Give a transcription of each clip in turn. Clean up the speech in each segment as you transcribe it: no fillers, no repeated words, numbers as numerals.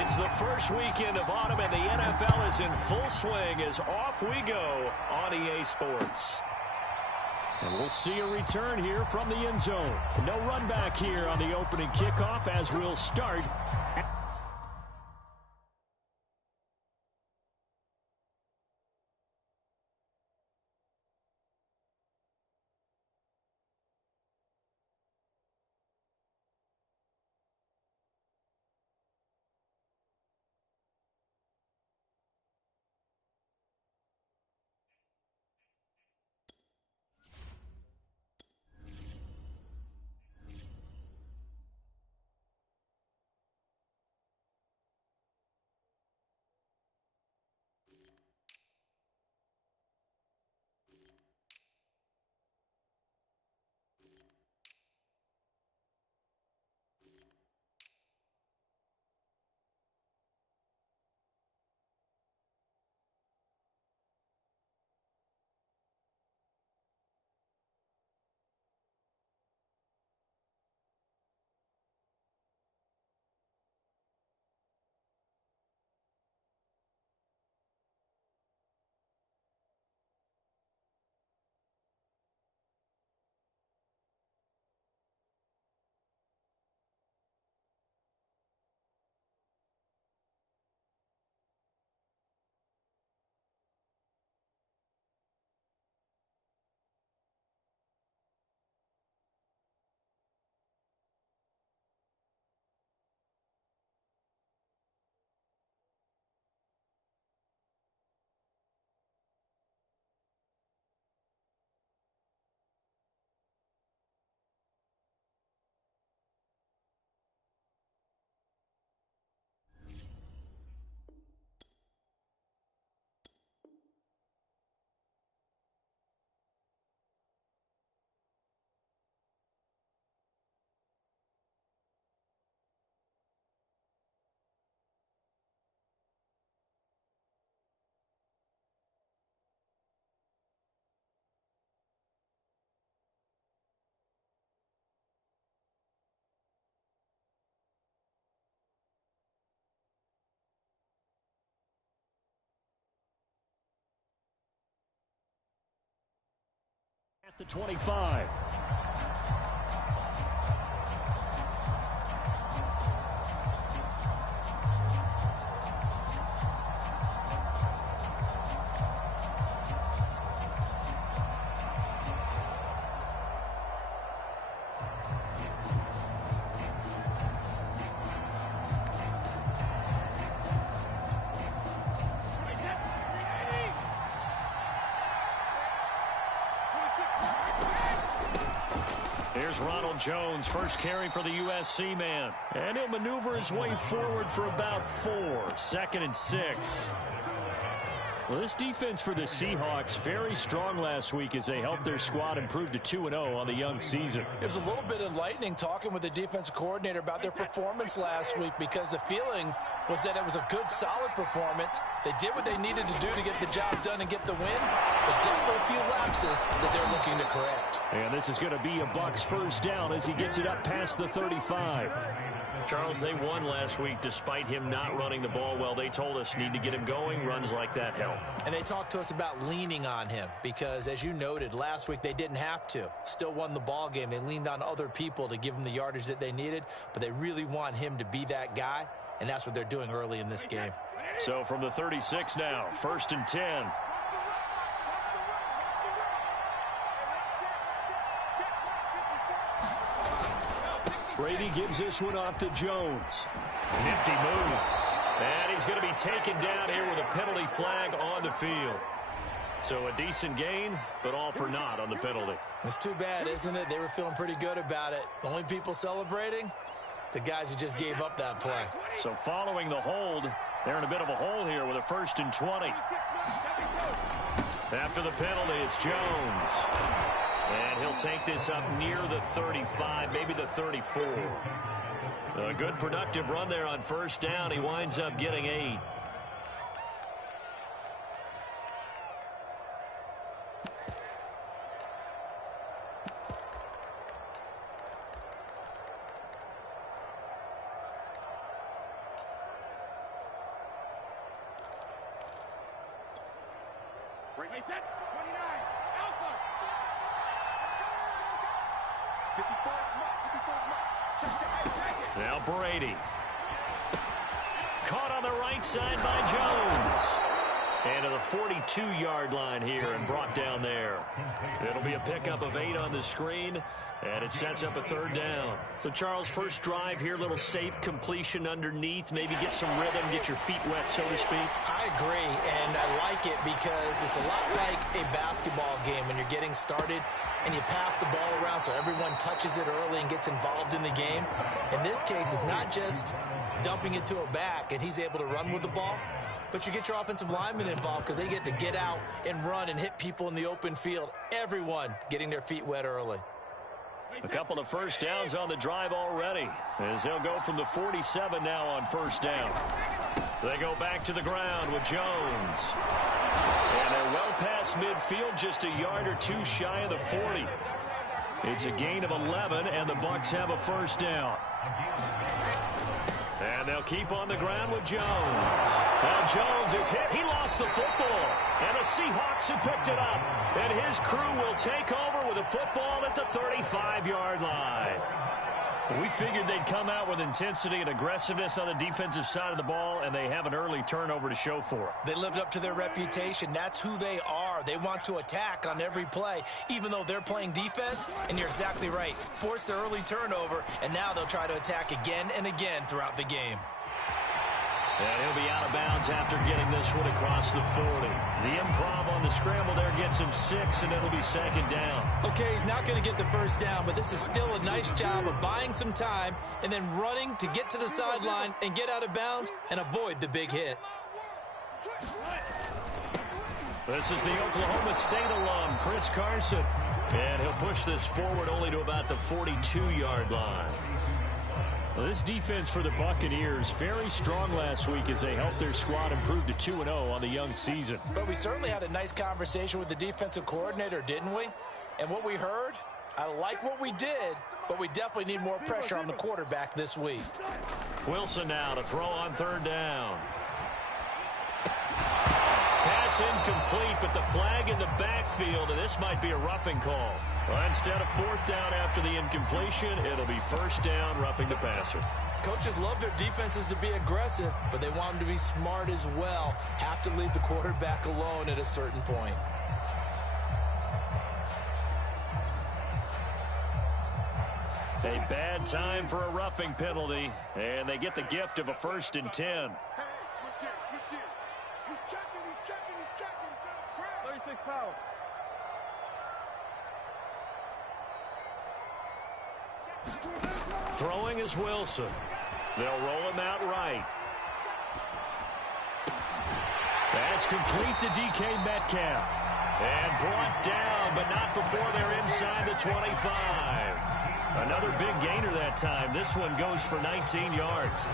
It's the first weekend of autumn, and the NFL is in full swing as off we go on EA Sports. And we'll see a return here from the end zone. No run back here on the opening kickoff as we'll start. At the 25. Here's Ronald Jones, first carry for the USC man. And he'll maneuver his way forward for about 4. 2nd and 6. Well, this defense for the Seahawks, very strong last week as they helped their squad improve to 2-0 on the young season. It was a little bit enlightening talking with the defensive coordinator about their performance last week, because the feeling was that it was a good, solid performance. They did what they needed to do to get the job done and get the win, but definitely a few lapses that they're looking to correct. And this is going to be a Bucs first down as he gets it up past the 35. Charles, they won last week despite him not running the ball well. They told us need to get him going. Runs like that help. And they talked to us about leaning on him because, as you noted, last week they didn't have to. Still won the ball game. They leaned on other people to give them the yardage that they needed, but they really want him to be that guy, and that's what they're doing early in this game. So from the 36 now, 1st and 10. Brady gives this one off to Jones. Nifty move. And he's going to be taken down here with a penalty flag on the field. So a decent gain, but all for naught on the penalty. It's too bad, isn't it? They were feeling pretty good about it. The only people celebrating, the guys who just gave up that play. So following the hold, they're in a bit of a hole here with a 1st and 20. After the penalty, it's Jones. And he'll take this up near the 35, maybe the 34. A good productive run there on 1st down. He winds up getting 8. Now Brady. Caught on the right side by Jones. And to the 42-yard line here and brought down there. It'll be a pickup of 8 on the screen, and it sets up a 3rd down. So, Charles, first drive here, little safe completion underneath, maybe get some rhythm, get your feet wet, so to speak. I agree, and I like it because it's a lot like a basketball game when you're getting started and you pass the ball around so everyone touches it early and gets involved in the game. In this case, it's not just dumping it to a back and he's able to run with the ball, but you get your offensive linemen involved because they get to get out and run and hit people in the open field. Everyone getting their feet wet early. A couple of first downs on the drive already, as they'll go from the 47 now on first down. They go back to the ground with Jones. And they're well past midfield, just a yard or two shy of the 40. It's a gain of 11, and the Bucs have a first down. And they'll keep on the ground with Jones. Now Jones is hit. He lost the football. And the Seahawks have picked it up. And his crew will take over with a football at the 35-yard line. We figured they'd come out with intensity and aggressiveness on the defensive side of the ball, and they have an early turnover to show for it. They lived up to their reputation. That's who they are. They want to attack on every play, even though they're playing defense. And you're exactly right. Force the early turnover, and now they'll try to attack again and again throughout the game. And he'll be out of bounds after getting this one across the 40. The improv on the scramble there gets him 6, and it'll be 2nd down. Okay, he's not going to get the first down, but this is still a nice job of buying some time and then running to get to the sideline and get out of bounds and avoid the big hit. This is the Oklahoma State alum, Chris Carson. And he'll push this forward only to about the 42-yard line. Well, this defense for the Buccaneers, very strong last week as they helped their squad improve to 2-0 on the young season. But we certainly had a nice conversation with the defensive coordinator, didn't we? And what we heard, I like what we did, but we definitely need more pressure on the quarterback this week. Wilson now to throw on 3rd down. Pass incomplete, but the flag in the backfield, and this might be a roughing call. Well, instead of 4th down after the incompletion, it'll be 1st down, roughing the passer. Coaches love their defenses to be aggressive, but they want them to be smart as well. Have to leave the quarterback alone at a certain point. A bad time for a roughing penalty, and they get the gift of a 1st and 10. Hey, switch gears, switch gears. He's checking. 36 power. Throwing is Wilson. They'll roll him out right. That's complete to DK Metcalf. And brought down, but not before they're inside the 25. Another big gainer that time. This one goes for 19 yards.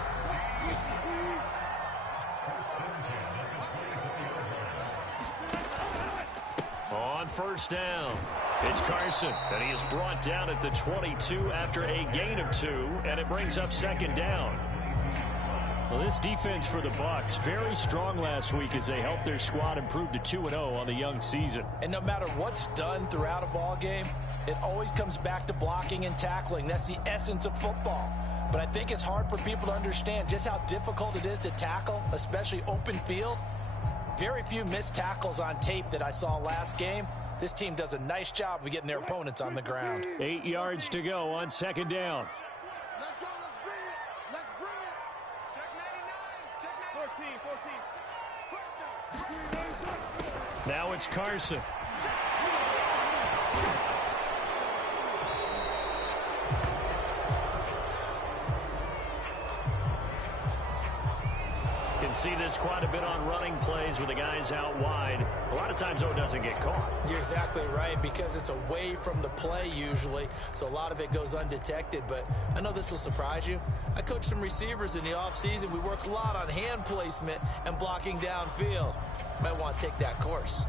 On 1st down, it's Carson, and he is brought down at the 22 after a gain of 2, and it brings up 2nd down. Well, this defense for the Bucs, very strong last week as they helped their squad improve to 2-0 on the young season. And no matter what's done throughout a ball game, it always comes back to blocking and tackling. That's the essence of football. But I think it's hard for people to understand just how difficult it is to tackle, especially open field. Very few missed tackles on tape that I saw last game. This team does a nice job of getting their opponents on the ground. 8 yards to go on 2nd down. Let's go, let's bring it. Check 99, check 14. Now it's Carson. Can see this quite a bit on running plays with the guys out wide. A lot of times, though, it doesn't get caught. You're exactly right, because it's away from the play usually, so a lot of it goes undetected. But I know this will surprise you. I coached some receivers in the offseason. We work a lot on hand placement and blocking downfield. Might want to take that course.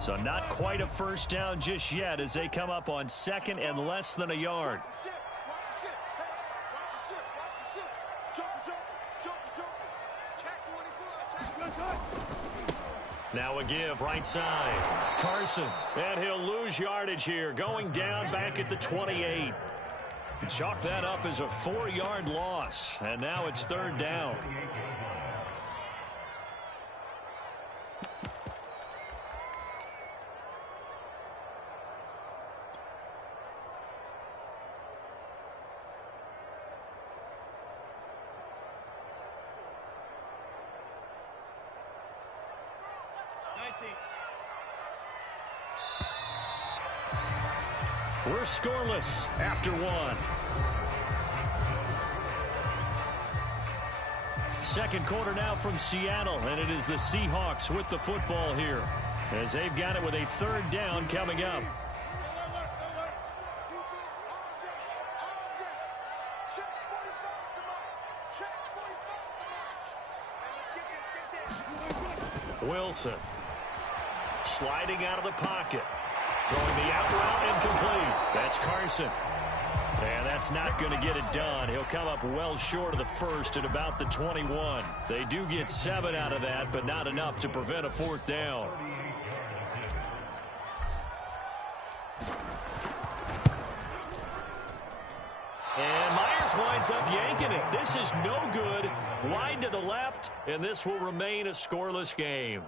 So not quite a 1st down just yet as they come up on 2nd and less than a yard. Jump. Check 24. Check 24. Now a give, right side. Carson, and he'll lose yardage here, going down back at the 28. Chalk that up as a 4-yard loss, and now it's 3rd down. We're scoreless after 1. Second quarter now from Seattle, and it is the Seahawks with the football here as they've got it with a 3rd down coming up. Wilson sliding out of the pocket. Throwing the out route incomplete. That's Carson. And that's not going to get it done. He'll come up well short of the first at about the 21. They do get 7 out of that, but not enough to prevent a 4th down. And Myers winds up yanking it. This is no good. Wide to the left, and this will remain a scoreless game.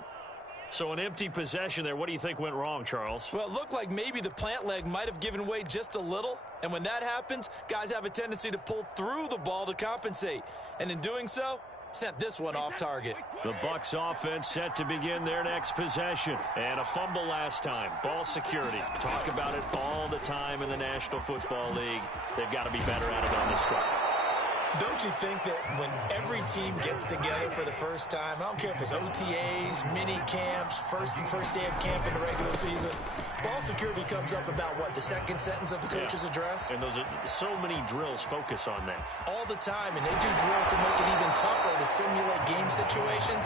So an empty possession there. What do you think went wrong, Charles? Well, it looked like maybe the plant leg might have given way just a little. And when that happens, guys have a tendency to pull through the ball to compensate. And in doing so, sent this one off target. The Bucs offense set to begin their next possession. And a fumble last time. Ball security. Talk about it all the time in the National Football League. They've got to be better at it on this drive. Don't you think that when every team gets together for the first time, I don't care if it's OTAs, mini camps, first day of camp in the regular season, ball security comes up about, what, the second sentence of the coach's address? And those are so many drills focus on that. All the time, and they do drills to make it even tougher to simulate game situations.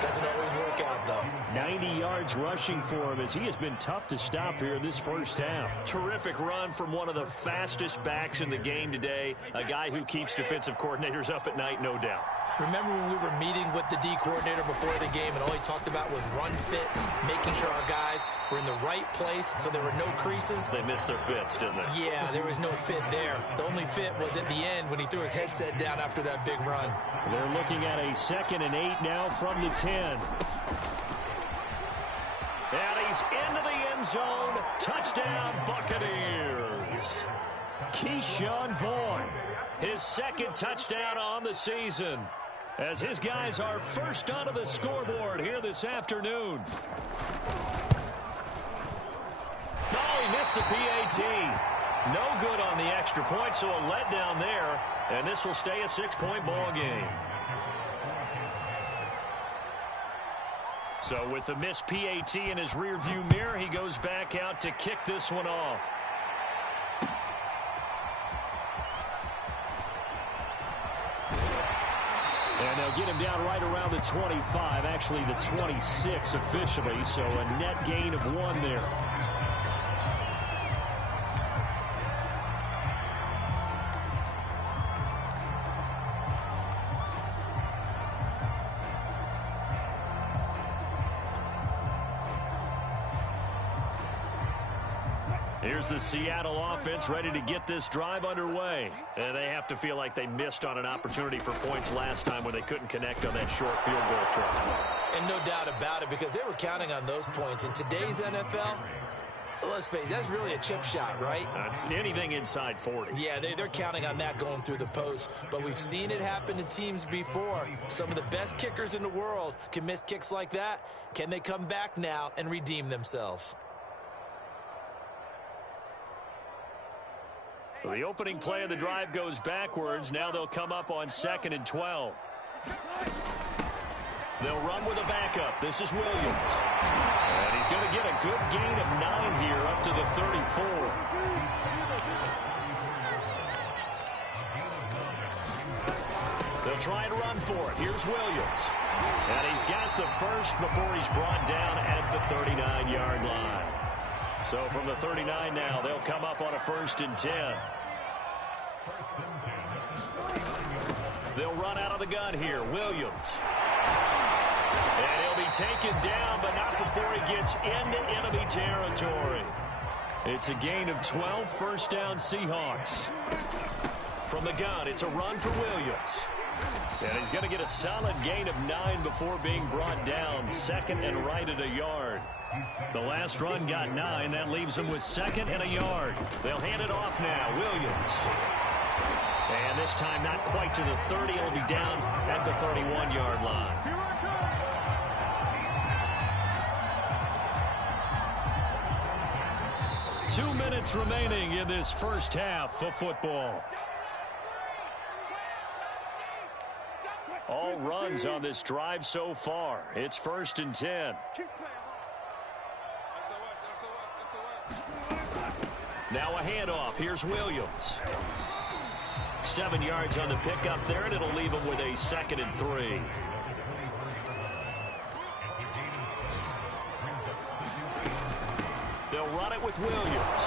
Doesn't always work out, though. 90 yards rushing for him as he has been tough to stop here this first half. Terrific run from one of the fastest backs in the game today, a guy who keeps defensive coordinators up at night, no doubt. Remember when we were meeting with the D coordinator before the game and all he talked about was run fits, making sure our guys were in the right place so there were no creases? They missed their fits, didn't they? Yeah, there was no fit there. The only fit was at the end when he threw his headset down after that big run. They're looking at a 2nd and 8 now from the 10. And he's into the end zone. Touchdown, Buccaneers. Keyshawn Vaughn, his 2nd touchdown on the season, as his guys are first onto the scoreboard here this afternoon. No, he missed the PAT. No good on the extra point, so a letdown there, and this will stay a 6-point ball game. So with the missed PAT in his rearview mirror, he goes back out to kick this one off. And they'll get him down right around the 25, actually the 26 officially, so a net gain of 1 there. Here's the Seattle offense ready to get this drive underway. And they have to feel like they missed on an opportunity for points last time when they couldn't connect on that short field goal try. And no doubt about it, because they were counting on those points. In today's NFL, let's face it, that's really a chip shot, right? That's anything inside 40. Yeah, they're counting on that going through the post. But we've seen it happen to teams before. Some of the best kickers in the world can miss kicks like that. Can they come back now and redeem themselves? So the opening play of the drive goes backwards. Now they'll come up on 2nd and 12. They'll run with a backup. This is Williams. And he's going to get a good gain of 9 here up to the 34. They'll try and run for it. Here's Williams. And he's got the first before he's brought down at the 39-yard line. So from the 39 now, they'll come up on a 1st and 10. They'll run out of the gun here. Williams. And he'll be taken down, but not before he gets into enemy territory. It's a gain of 12, first down Seahawks. From the gun, it's a run for Williams. And he's going to get a solid gain of 9 before being brought down, second and right at a yard. The last run got 9. That leaves him with second and a yard. They'll hand it off now. Williams. And this time not quite to the 30. He'll be down at the 31-yard line. 2 minutes remaining in this first half of football. All runs on this drive so far. It's 1st and 10. Now a handoff. Here's Williams. 7 yards on the pickup there, and it'll leave him with a 2nd and 3. They'll run it with Williams.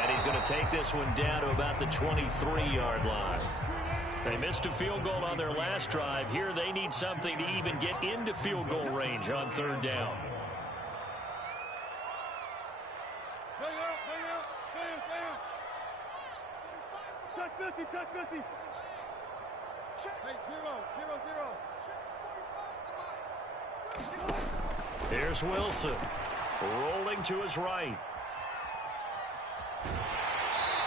And he's going to take this one down to about the 23-yard line. They missed a field goal on their last drive. Here they need something to even get into field goal range on 3rd down. Check 50, check 50. Hey, 0, 0, 0. Here's Wilson. Rolling to his right.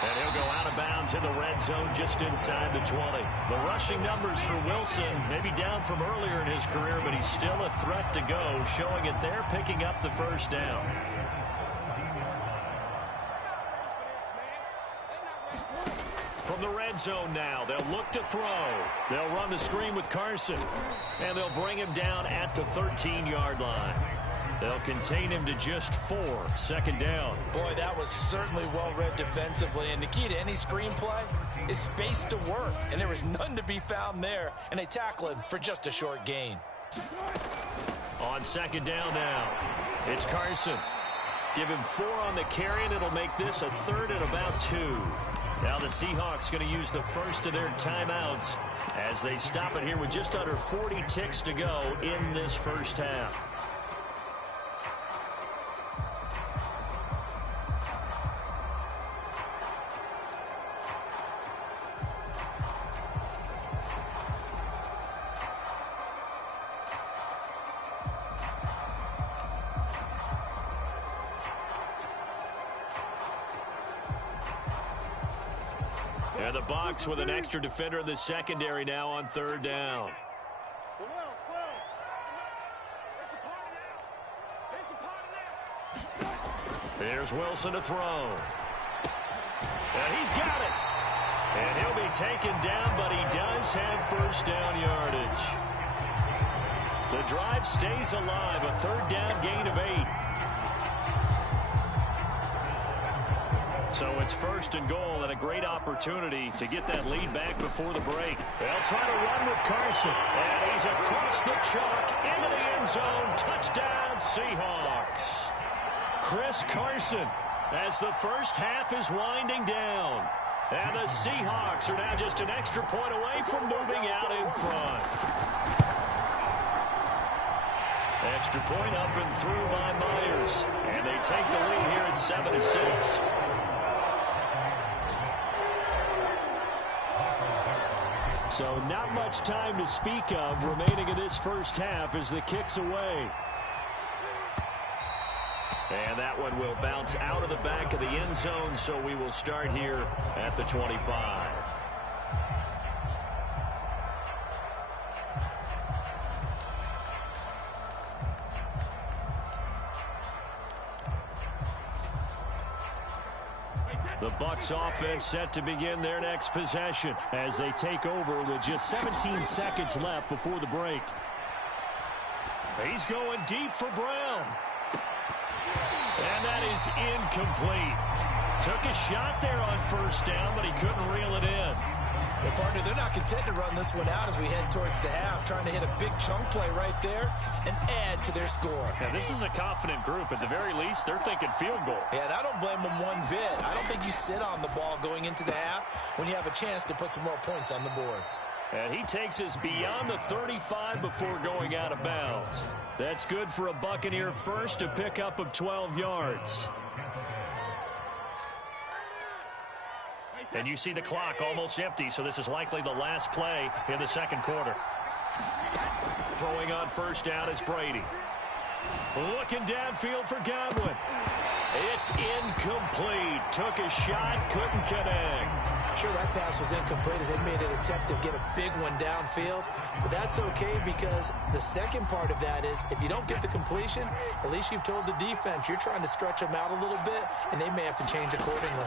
And he'll go out of bounds in the red zone just inside the 20. The rushing numbers for Wilson may be down from earlier in his career, but he's still a threat to go, showing it there, picking up the first down. From the red zone now, they'll look to throw. They'll run the screen with Carson, and they'll bring him down at the 13-yard line. They'll contain him to just 4, 2nd down. Boy, that was certainly well-read defensively, and the key to any screenplay is space to work, and there was none to be found there, and they tackle him for just a short gain. On 2nd down now, it's Carson. Give him 4 on the carry, and it'll make this a 3rd and about 2. Now the Seahawks going to use the first of their timeouts as they stop it here with just under 40 ticks to go in this first half. And the Bucs with an extra defender in the secondary now on 3rd down. Here's Wilson to throw. And he's got it. And he'll be taken down, but he does have first down yardage. The drive stays alive, a 3rd down gain of 8. So it's 1st and goal and a great opportunity to get that lead back before the break. They'll try to run with Carson. And he's across the chalk into the end zone. Touchdown, Seahawks. Chris Carson as the first half is winding down. And the Seahawks are now just an extra point away from moving out in front. Extra point up and through by Myers. And they take the lead here at 7-6. So not much time to speak of remaining in this first half as the kick's away. And that one will bounce out of the back of the end zone, so we will start here at the 25. The Bucs offense set to begin their next possession as they take over with just 17 seconds left before the break. He's going deep for Brown. And that is incomplete. Took a shot there on 1st down, but he couldn't reel it in. Well, partner, they're not content to run this one out as we head towards the half, trying to hit a big chunk play right there and add to their score. Yeah, this is a confident group. At the very least, they're thinking field goal. Yeah, and I don't blame them one bit. I don't think you sit on the ball going into the half when you have a chance to put some more points on the board. And he takes us beyond the 35 before going out of bounds. That's good for a Buccaneer first, a pickup of 12 yards. And you see the clock almost empty, so this is likely the last play in the second quarter. Throwing on first down is Brady. Looking downfield for Godwin. It's incomplete. Took a shot, couldn't connect. Sure, that pass was incomplete as they made an attempt to get a big one downfield. But that's okay because the second part of that is if you don't get the completion, at least you've told the defense you're trying to stretch them out a little bit, and they may have to change accordingly.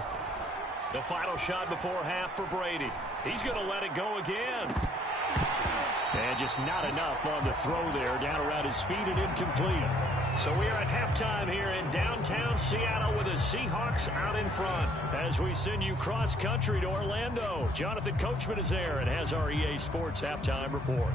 The final shot before half for Brady. He's going to let it go again. And just not enough on the throw there. Down around his feet and incomplete. So we are at halftime here in downtown Seattle with the Seahawks out in front. As we send you cross-country to Orlando, Jonathan Coachman is there and has our EA Sports halftime report.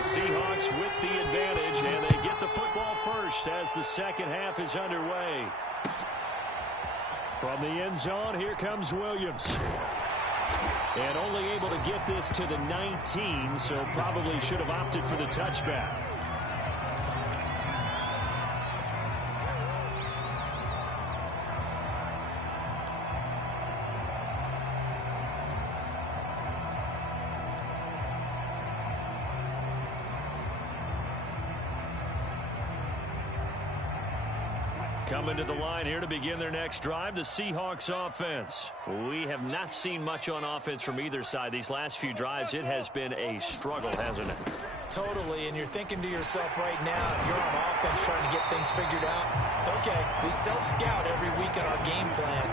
Seahawks with the advantage, and they get the football first as the second half is underway. From the end zone, here comes Williams. And only able to get this to the 19, so probably should have opted for the touchback. Coming to the line here to begin their next drive, the Seahawks offense. We have not seen much on offense from either side. These last few drives, it has been a struggle, hasn't it? Totally, and you're thinking to yourself right now, if you're on offense trying to get things figured out, okay, we self-scout every week in our game plan.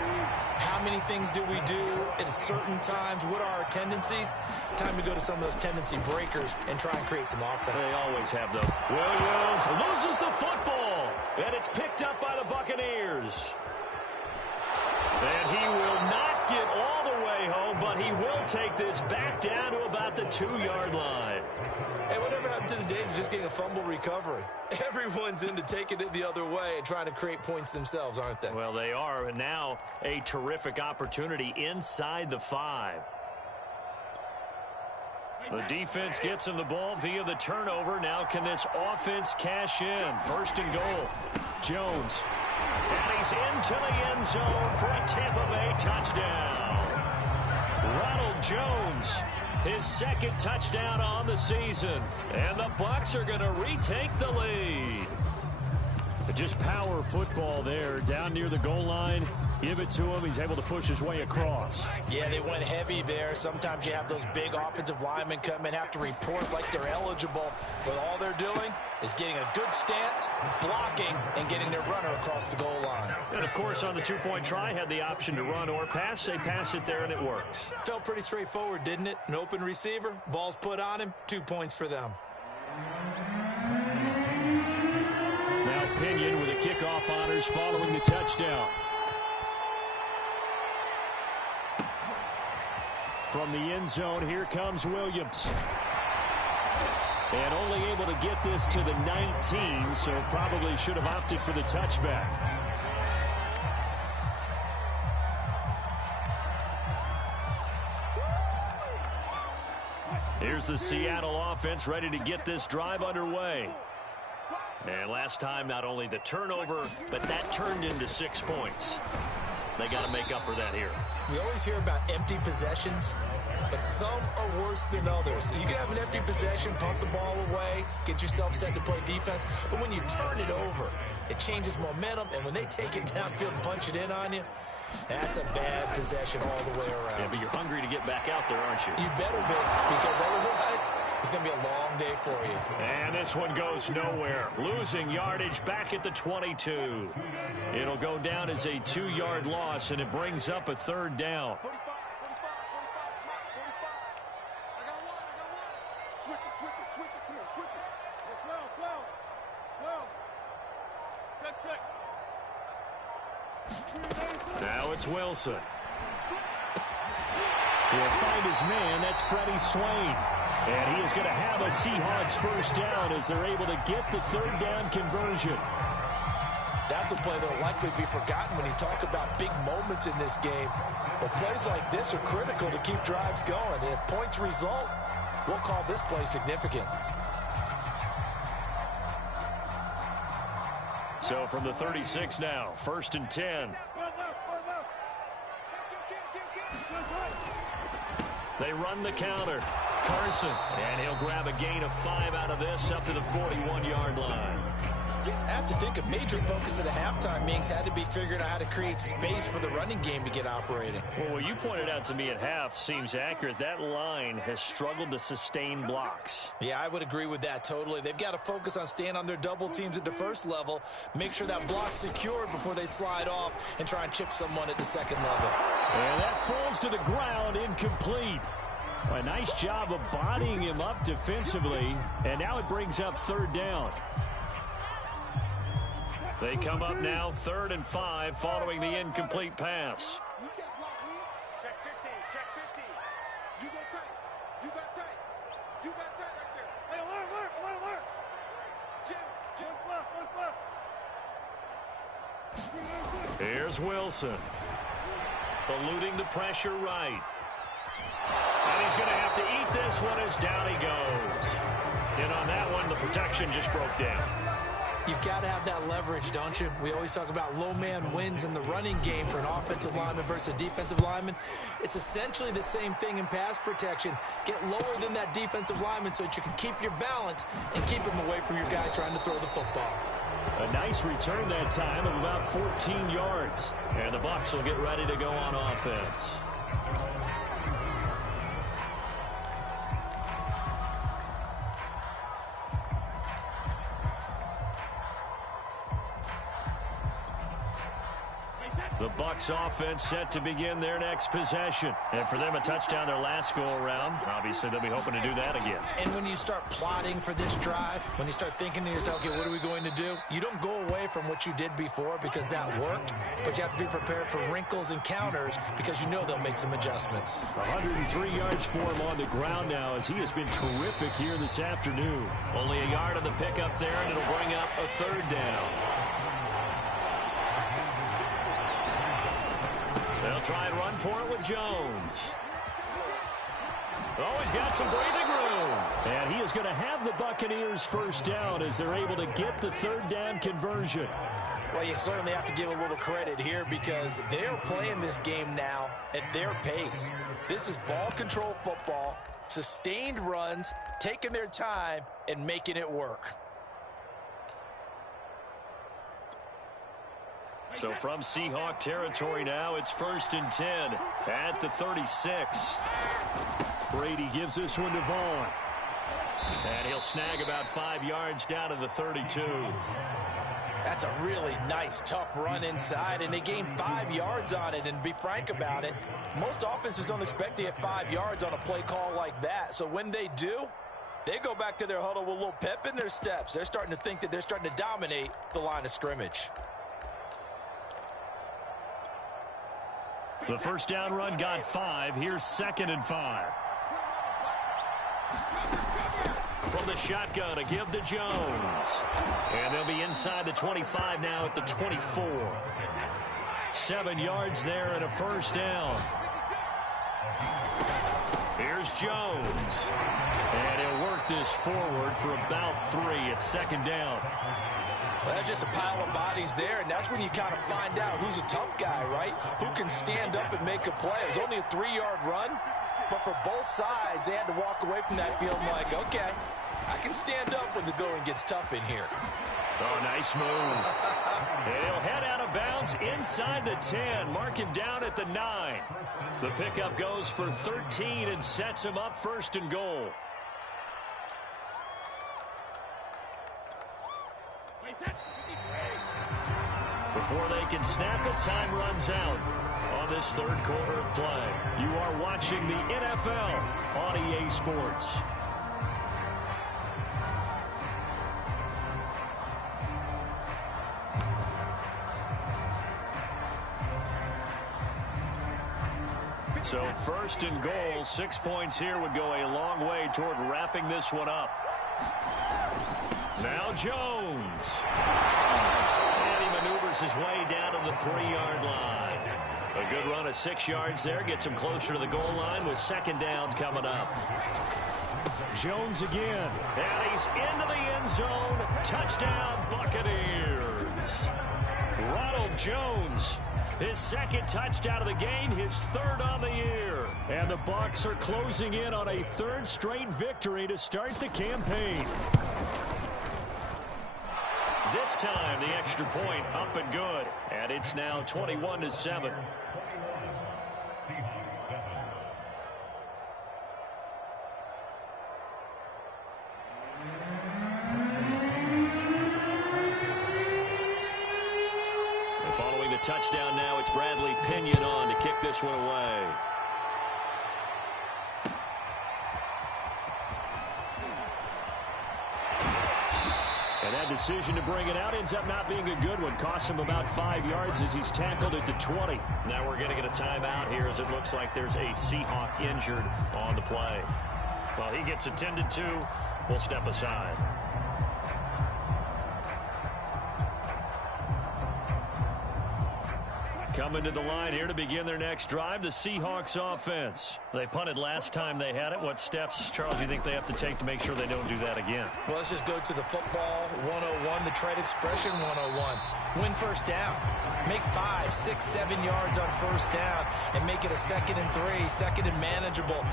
How many things do we do at certain times? What are our tendencies? Time to go to some of those tendency breakers and try and create some offense. They always have those. Williams loses the football, and it's picked up by the Buccaneers. And he will not get all the way home, but he will take this back down to about the 2-yard line. Hey, whatever happened to the days of just getting a fumble recovery? Everyone's into taking it the other way and trying to create points themselves, aren't they? Well, they are, and now a terrific opportunity inside the 5. The defense gets him the ball via the turnover. Now can this offense cash in? First and goal. Jones. And he's into the end zone for a Tampa Bay touchdown. Ronald Jones, his second touchdown on the season. And the Bucs are going to retake the lead. Just power football there down near the goal line. Give it to him. He's able to push his way across. Yeah, they went heavy there. Sometimes you have those big offensive linemen come in, have to report like they're eligible. But all they're doing is getting a good stance, blocking, and getting their runner across the goal line. And, of course, on the two-point try, had the option to run or pass. They pass it there, and it works. Felt pretty straightforward, didn't it? An open receiver, ball's put on him, 2 points for them. Now Pinion with a kickoff honors following the touchdown. From the end zone, here comes Williams. And only able to get this to the 19, so probably should have opted for the touchback. Here's the Seattle offense ready to get this drive underway. And last time, not only the turnover, but that turned into 6 points. They got to make up for that here. We always hear about empty possessions, but some are worse than others. You can have an empty possession, pump the ball away, get yourself set to play defense, but when you turn it over, it changes momentum, and when they take it downfield and punch it in on you, that's a bad possession all the way around. Yeah, but you're hungry to get back out there, aren't you? You better be, because otherwise it's going to be a long day for you. And this one goes nowhere. Losing yardage back at the 22. It'll go down as a 2-yard loss, and it brings up a third down. 45. I got one. Switch it. Come on, switch it. 12. Check. Now it's Wilson. He'll find his man. That's Freddie Swain. And he is going to have a Seahawks first down as they're able to get the third down conversion. That's a play that will likely be forgotten when you talk about big moments in this game. But plays like this are critical to keep drives going. And if points result, we'll call this play significant. So from the 36 now, 1st and 10. They run the counter. Carson, and he'll grab a gain of 5 out of this up to the 41-yard line. I have to think a major focus at the halftime meetings had to be figuring out how to create space for the running game to get operating. Well, what you pointed out to me at half seems accurate. That line has struggled to sustain blocks. Yeah, I would agree with that totally. They've got to focus on staying on their double teams at the first level, make sure that block's secured before they slide off and try and chip someone at the second level. And that falls to the ground, incomplete. A nice job of bodying him up defensively, and now it brings up third down. They come up now 3rd and 5 following the incomplete pass. You can't block me. Check 15, check 15. You go tight. You got tight. You got tight right there. Hey, alert. Jim, left. Here's Wilson. Eluding the pressure right. And he's going to have to eat this one as down he goes. And on that one, the protection just broke down. You've got to have that leverage, don't you? We always talk about low man wins in the running game for an offensive lineman versus a defensive lineman. It's essentially the same thing in pass protection. Get lower than that defensive lineman so that you can keep your balance and keep him away from your guy trying to throw the football. A nice return that time of about 14 yards. And the Bucs will get ready to go on offense. The Bucs offense set to begin their next possession. And for them, a touchdown their last go-around. Obviously, they'll be hoping to do that again. And when you start plotting for this drive, when you start thinking to yourself, okay, what are we going to do? You don't go away from what you did before because that worked, but you have to be prepared for wrinkles and counters because you know they'll make some adjustments. 103 yards for him on the ground now as he has been terrific here this afternoon. Only a yard of the pickup there, and it'll bring up a third down. They'll try and run for it with Jones. Oh, he's got some breathing room. And he is going to have the Buccaneers first down as they're able to get the third down conversion. Well, you certainly have to give a little credit here because they're playing this game now at their pace. This is ball control football, sustained runs, taking their time, and making it work. So from Seahawk territory now, it's 1st and 10 at the 36. Brady gives this one to Vaughn. And he'll snag about 5 yards down to the 32. That's a really nice, tough run inside, and they gained 5 yards on it. And to be frank about it, most offenses don't expect to get 5 yards on a play call like that. So when they do, they go back to their huddle with a little pep in their steps. They're starting to think that they're starting to dominate the line of scrimmage. The first down run got 5. Here's 2nd and 5. From the shotgun, a give to Jones. And they'll be inside the 25 now at the 24. 7 yards there and a first down. Here's Jones. And he'll work this forward for about 3 at 2nd down. Well, that's just a pile of bodies there, and that's when you kind of find out who's a tough guy, right? Who can stand up and make a play. It was only a 3-yard run, but for both sides, they had to walk away from that feeling like, okay, I can stand up when the going gets tough in here. Oh, nice move. And he'll head out of bounds inside the 10, mark him down at the 9. The pickup goes for 13 and sets him up 1st and goal. Before they can snap it, time runs out on this 3rd quarter of play. You are watching the NFL on EA Sports. So 1st and goal. 6 points here would go a long way toward wrapping this one up. Now Jones. And he maneuvers his way down to the 3-yard line. A good run of 6 yards there. Gets him closer to the goal line with 2nd down coming up. Jones again. And he's into the end zone. Touchdown, Buccaneers. Ronald Jones, his 2nd touchdown of the game, his 3rd on the year. And the Bucs are closing in on a 3rd straight victory to start the campaign. This time, the extra point up and good. And it's now 21-7. Following the touchdown now, it's Bradley Pinion on to kick this one away. And that decision to bring it out ends up not being a good one. Costs him about 5 yards as he's tackled at the 20. Now we're going to get a timeout here as it looks like there's a Seahawk injured on the play. Well, he gets attended to. We'll step aside. Coming to the line here to begin their next drive, the Seahawks offense. They punted last time they had it. What steps, Charles, do you think they have to take to make sure they don't do that again? Well, let's just go to the football 101, the trade expression 101. Win 1st down. Make 5, 6, 7 yards on 1st down and make it a 2nd and 3, 2nd and manageable.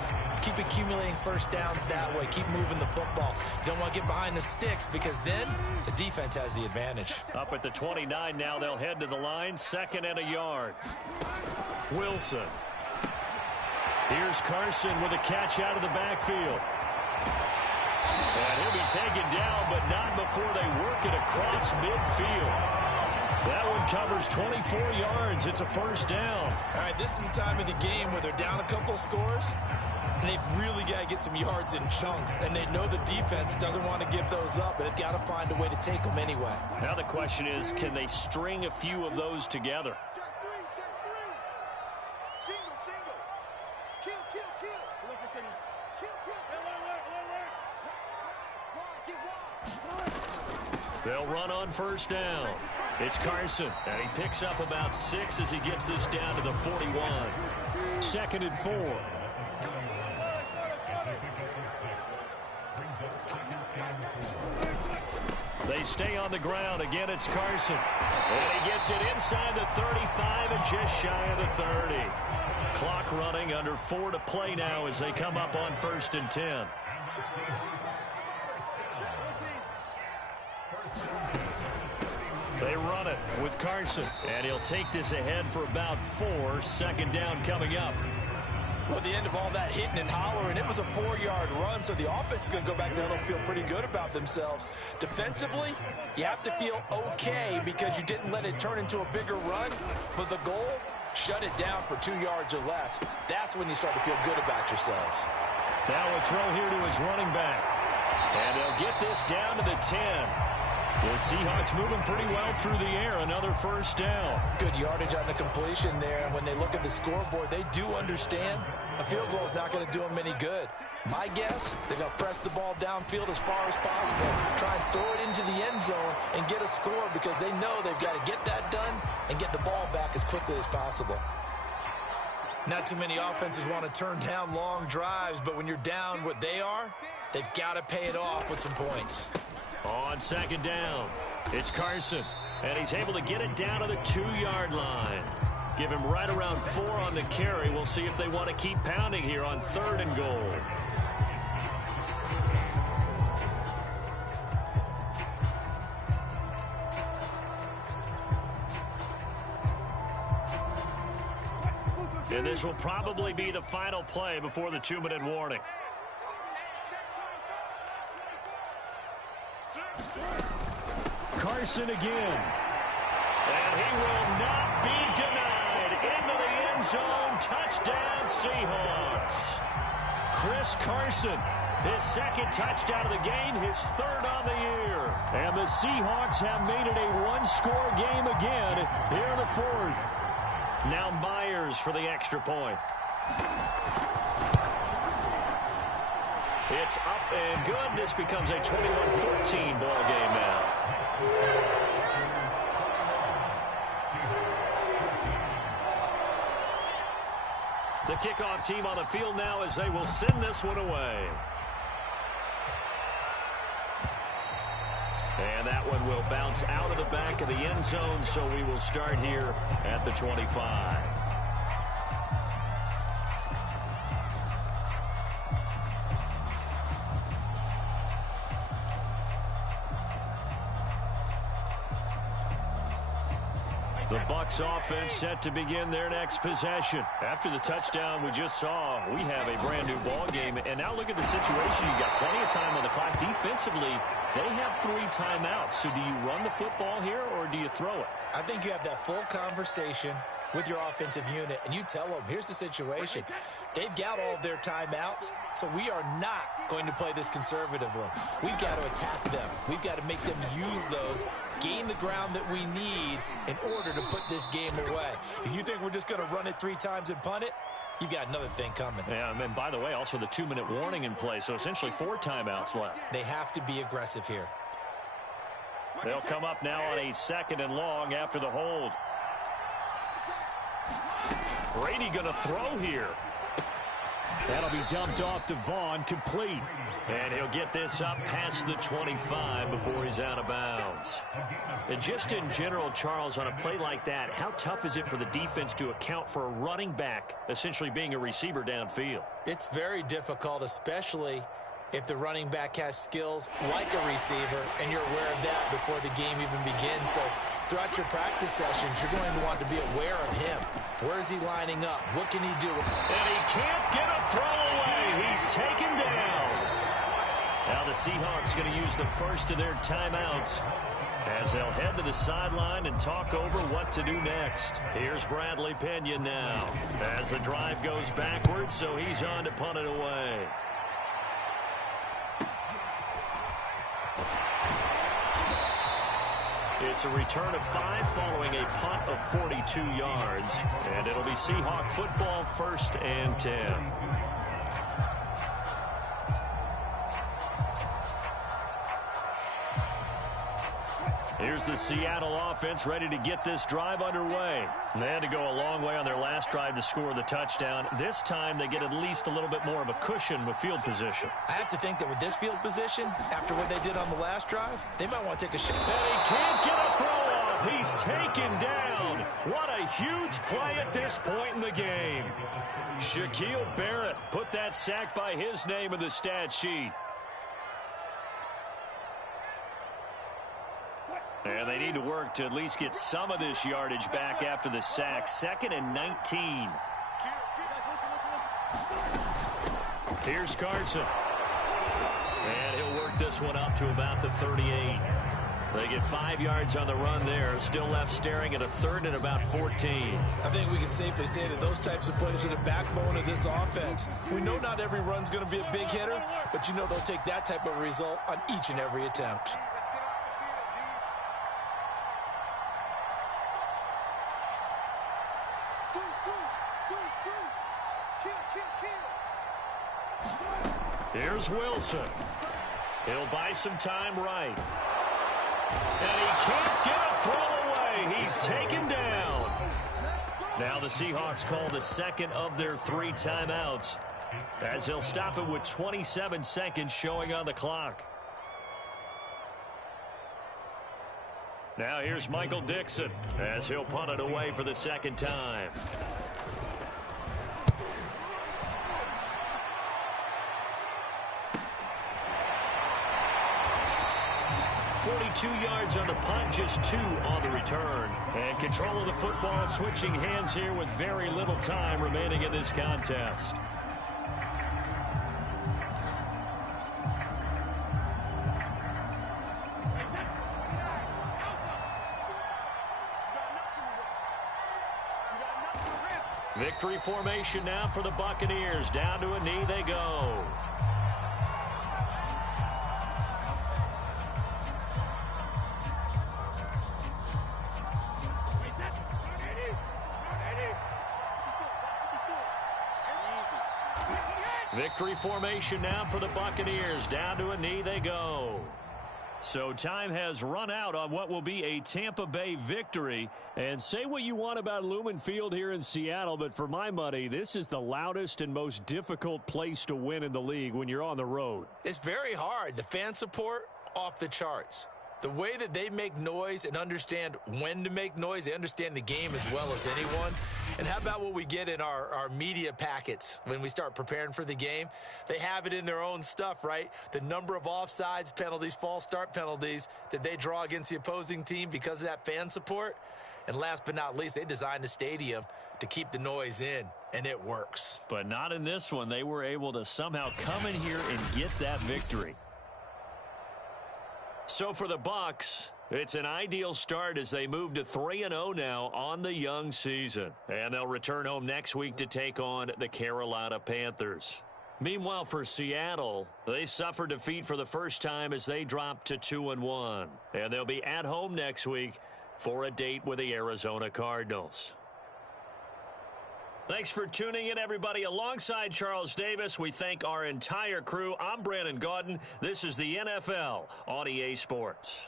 Keep accumulating 1st downs that way. Keep moving the football. You don't want to get behind the sticks because then the defense has the advantage. Up at the 29 now, they'll head to the line. 2nd and a yard. Wilson. Here's Carson with a catch out of the backfield. And he'll be taken down, but not before they work it across midfield. That one covers 24 yards. It's a 1st down. All right, this is the time of the game where they're down a couple of scores. And they've really got to get some yards in chunks. And they know the defense doesn't want to give those up, but they've got to find a way to take them anyway. Now the question is, can they string a few of those together? Check 3, check 3. Single, single. Kill, kill, kill. Kill, kill. Alert. They'll run on 1st down. It's Carson, and he picks up about 6 as he gets this down to the 41. 2nd and 4. They stay on the ground. Again, it's Carson. And he gets it inside the 35 and just shy of the 30. Clock running, under 4 to play now as they come up on 1st and 10. They run it with Carson. And he'll take this ahead for about 4. 2nd down coming up. Well, at the end of all that hitting and hollering, it was a 4-yard run, so the offense is going to go back there and feel pretty good about themselves. Defensively, you have to feel okay because you didn't let it turn into a bigger run, but the goal, shut it down for 2 yards or less. That's when you start to feel good about yourselves. Now a throw here to his running back. And they'll get this down to the 10. The Seahawks moving pretty well through the air. Another 1st down. Good yardage on the completion there. And when they look at the scoreboard, they do understand a field goal is not going to do them any good. My guess, they're going to press the ball downfield as far as possible, try and throw it into the end zone and get a score because they know they've got to get that done and get the ball back as quickly as possible. Not too many offenses want to turn down long drives, but when you're down what they are, they've got to pay it off with some points. On 2nd down, it's Carson, and he's able to get it down to the 2-yard line. Give him right around 4 on the carry. We'll see if they want to keep pounding here on 3rd and goal. And this will probably be the final play before the 2-minute warning. Carson again. And he will not be denied. Into the end zone. Touchdown, Seahawks. Chris Carson, his 2nd touchdown of the game, his 3rd on the year. And the Seahawks have made it a 1-score game again here in the 4th. Now Myers for the extra point. It's up and good. This becomes a 21-14 ball game now. The kickoff team on the field now as they will send this one away. And that one will bounce out of the back of the end zone, so we will start here at the 25. The Bucs offense set to begin their next possession. After the touchdown we just saw, we have a brand new ball game. And now look at the situation. You've got plenty of time on the clock. Defensively, they have 3 timeouts. So do you run the football here or do you throw it? I think you have that full conversation with your offensive unit, and you tell them, here's the situation. They've got all of their timeouts, so we are not going to play this conservatively. We've got to attack them. We've got to make them use those, gain the ground that we need in order to put this game away. If you think we're just going to run it 3 times and punt it, you got another thing coming. Yeah, and by the way, also the 2-minute warning in play, so essentially 4 timeouts left. They have to be aggressive here. They'll come up now on a 2nd and long after the hold. Brady going to throw here. That'll be dumped off to Vaughn, complete. And he'll get this up past the 25 before he's out of bounds. And just in general, Charles, on a play like that, how tough is it for the defense to account for a running back essentially being a receiver downfield? It's very difficult, especially if the running back has skills like a receiver, and you're aware of that before the game even begins. So throughout your practice sessions, you're going to want to be aware of him. Where is he lining up? What can he do? And he can't get a throw away. He's taken down. Now the Seahawks going to use the first of their timeouts as they'll head to the sideline and talk over what to do next. Here's Bradley Pena now as the drive goes backwards, so he's on to punt it away. It's a return of 5 following a punt of 42 yards. And it'll be Seahawk football, 1st and 10. Here's the Seattle offense ready to get this drive underway. They had to go a long way on their last drive to score the touchdown. This time they get at least a little bit more of a cushion with field position. I have to think that with this field position, after what they did on the last drive, they might want to take a shot. And he can't get a throw off. He's taken down. What a huge play at this point in the game. Shaquille Barrett put that sack by his name in the stat sheet. And they need to work to at least get some of this yardage back after the sack. 2nd and 19. Here's Carson. And he'll work this one up to about the 38. They get 5 yards on the run there. Still left staring at a 3rd and about 14. I think we can safely say that those types of plays are the backbone of this offense. We know not every run's going to be a big hitter, but you know they'll take that type of result on each and every attempt. Here's Wilson. He'll buy some time right. And he can't get a throw away. He's taken down. Now the Seahawks call the 2nd of their 3 timeouts as he'll stop it with 27 seconds showing on the clock. Now here's Michael Dixon as he'll punt it away for the 2nd time. 42 yards on the punt, just 2 on the return. And control of the football switching hands here with very little time remaining in this contest. Victory formation now for the Buccaneers. Down to a knee they go. Victory formation now for the Buccaneers. Down to a knee they go. So time has run out on what will be a Tampa Bay victory. And say what you want about Lumen Field here in Seattle, but for my money, this is the loudest and most difficult place to win in the league when you're on the road. It's very hard. The fan support, off the charts. The way that they make noise and understand when to make noise, they understand the game as well as anyone. And how about what we get in our media packets when we start preparing for the game? They have it in their own stuff, right? The number of offsides penalties, false start penalties that they draw against the opposing team because of that fan support. And last but not least, they designed the stadium to keep the noise in, and it works. But not in this one. They were able to somehow come in here and get that victory. So for the Bucs, it's an ideal start as they move to 3-0 now on the young season. And they'll return home next week to take on the Carolina Panthers. Meanwhile, for Seattle, they suffered defeat for the first time as they dropped to 2-1. And they'll be at home next week for a date with the Arizona Cardinals. Thanks for tuning in, everybody. Alongside Charles Davis, we thank our entire crew. I'm Brandon Gaudin. This is the NFL on EA Sports.